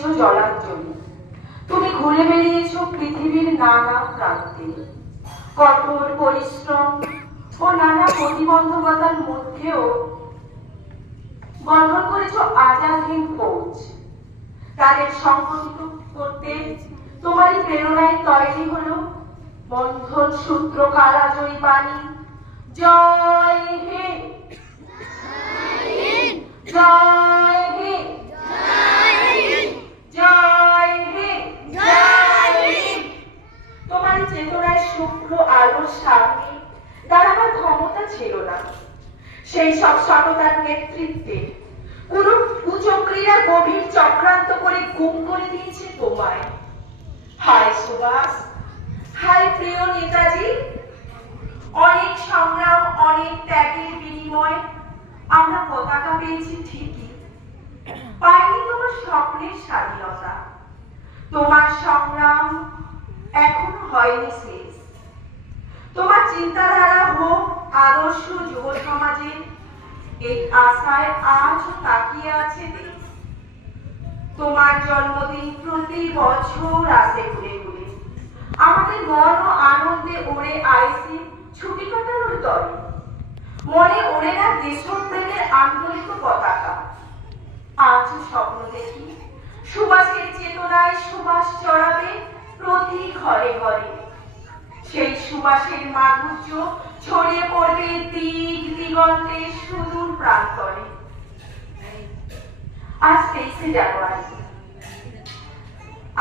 দিয়েছো জলাঞ্জলি। তুমি ঘুরে বেরিয়েছো পৃথিবীর নানা প্রান্তে। কঠোর পরিশ্রম ও নানা প্রতিবন্ধকতার মধ্যেও গঠন করেছো আজাদহীন ফৌজ। তাদের সংগঠিত করতে তোমারই প্রেরণায় তৈরি হলো বন্ধন সূত্র কালাজয়ী বাণী। জয় হিন্দ, জয় হিন্দ, জয় হিন্দ, জয় হিন্দ। তোমার চেতনায় শুভ্র আলোর সামনে দাঁড়াবার ক্ষমতা ছিল না। সেই সব সততার নেতৃত্বে পুরো কুচক্রীরা গভীর চক্রান্ত করে গুম করে দিয়েছে তোমায়। হায় সুভাষ, হায় প্রিয় নেতাজি। অনেক সংগ্রাম, অনেক ত্যাগের বিনিময়ে আমরা পতাকা পেয়েছি ঠিকই, পাইনি তোমার স্বপ্নের স্বাধীনতা। তোমার সংগ্রাম এখনো হয়নি শেষ। তোমার চিন্তাধারা হোক আদর্শ যুব সমাজে, এই আশায় আজ তাকিয়ে আছে দেশ। তোমার জন্মদিন প্রতি বছর আসে ঘুরে ঘুরে, আমাদের মন ও আনন্দে ওড়ে আইসে ছুটি কাটানোর দলে। মনে ওড়ে না দেশপ্রেমের আন্দোলিত পতাকা। আজও স্বপ্ন দেখি সুভাষের চেতনায় সুভাষ চড়াবে প্রতি ঘরে ঘরে। সেই সুভাষের মাধুর্য ছড়িয়ে পড়বে দিক দিগন্তে সুদূর প্রান্তরে। আজ 23শে জানুয়ারি।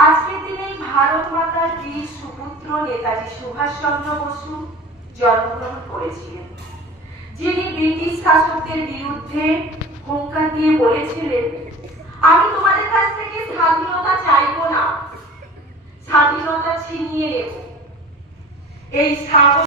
আজকের দিনেই ভারত মাতার বীর সুপুত্র নেতাজি সুভাষচন্দ্র বসু জন্মগ্রহণ করেছিলেন, যিনি ব্রিটিশ শাসকদের বিরুদ্ধে হুঙ্কার দিয়ে বলেছিলেন, আমি তোমাদের কাছ থেকে স্বাধীনতা চাইবো না, স্বাধীনতা ছিনিয়ে নেব। এই